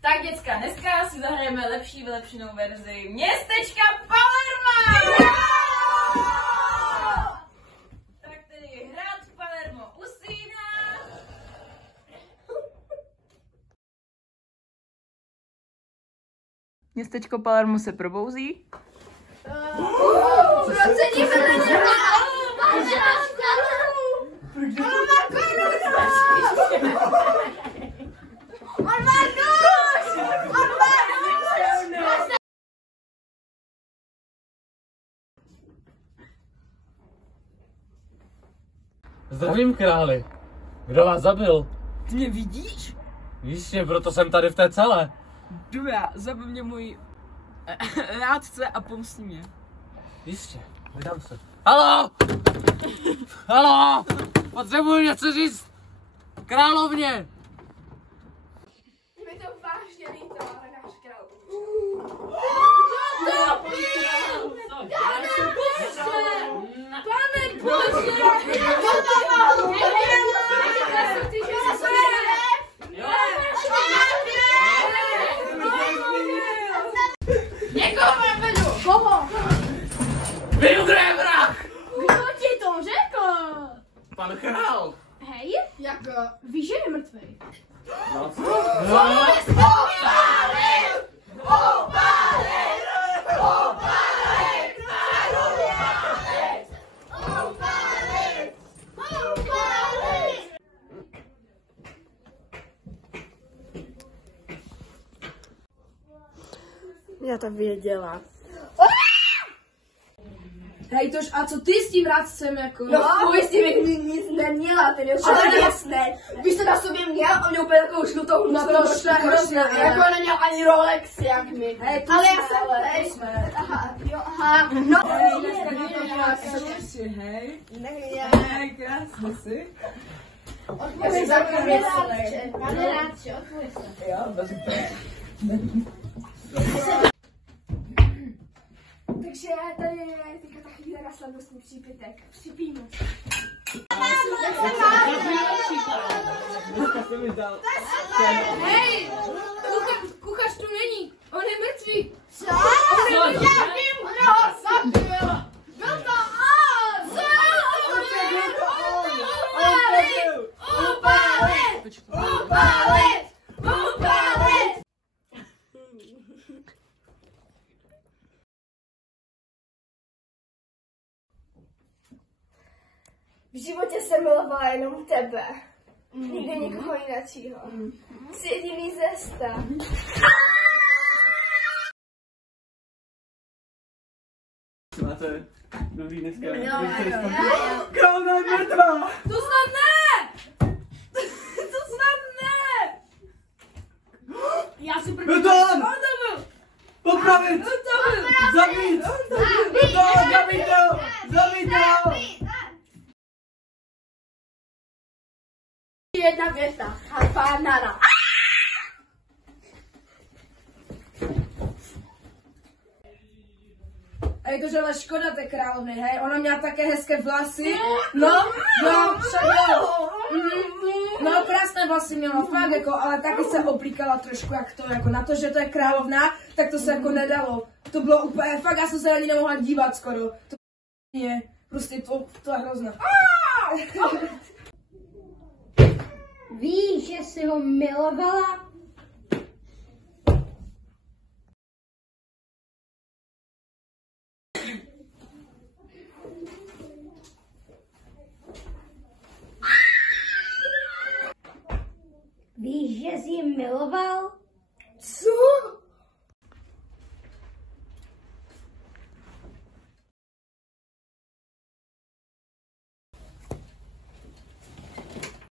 Tak děcka, dneska si zahrajeme lepší vylepšenou verzi městečka Palermo! Tak tedy hrad Palermo usíná. Městečko Palermo se probouzí. Zdravím, králi. Kdo vás zabil? Ty mě vidíš? Jistě, proto jsem tady v té celé. Dobrá, zabil mě můj rádce a pomstí mě. Jistě, vydám se. Haló! Haló! Potřebuji něco říct královně! Je mi to vážně líto, ale náš král. Pane Bože! Někoho mám vedu! Koho? Vím, kdo je vrah! Kdo ti to řekl? Pan král! Hej, jak víš, že je mrtvej? No. Já to věděla. Hej Tož, a co ty s tím rádcem jako? No, můj s tím nic neměla, ten je všechno jasné. Víš, co na sobě měl? On měl úplně takovou žlutou hlubu. No to je hrozné. Jako neměl ani Rolex, jak my. Hej, Ale já jsem tady. Aha, jo, aha. No, Hej. ne, Hej, krásný jsi. Odpověď za pane rádče, odpověď se. Jo, bez Takže tady je teďka ta chvíle na slavnostní přípitek. Připijme. Hej, kuchař tu není, on je mrtvý. Co? On je mrtvý, kdo ho zabil? Byl to on! Co? Upálit! Upálit! Upálit! V životě jsem milovala jenom tebe. Nikdy nikoho jiného. Jsi jediný ze sta. Máte dobrý dneska. Královna je mrtvá! To snad ne! To snad ne! Já si první... Byl to on! On to byl! Popravit! On to byl! Zabít! Zabít to! Zabít to! Jedna věta. Harpanara. Hej, to že ale škoda té královny, hej, ona měla také hezké vlasy. No, však jo. No, krásné vlasy měla, fakt jako, ale taky se oblíkala trošku jak to, jako na to, že to je královna, tak to se jako nedalo. To bylo úplně, fakt já jsem se ani nemohla dívat skoro. To je, prostě to je hrozné. Víš, že jsi ho milovala? Víš, že jsi ji miloval?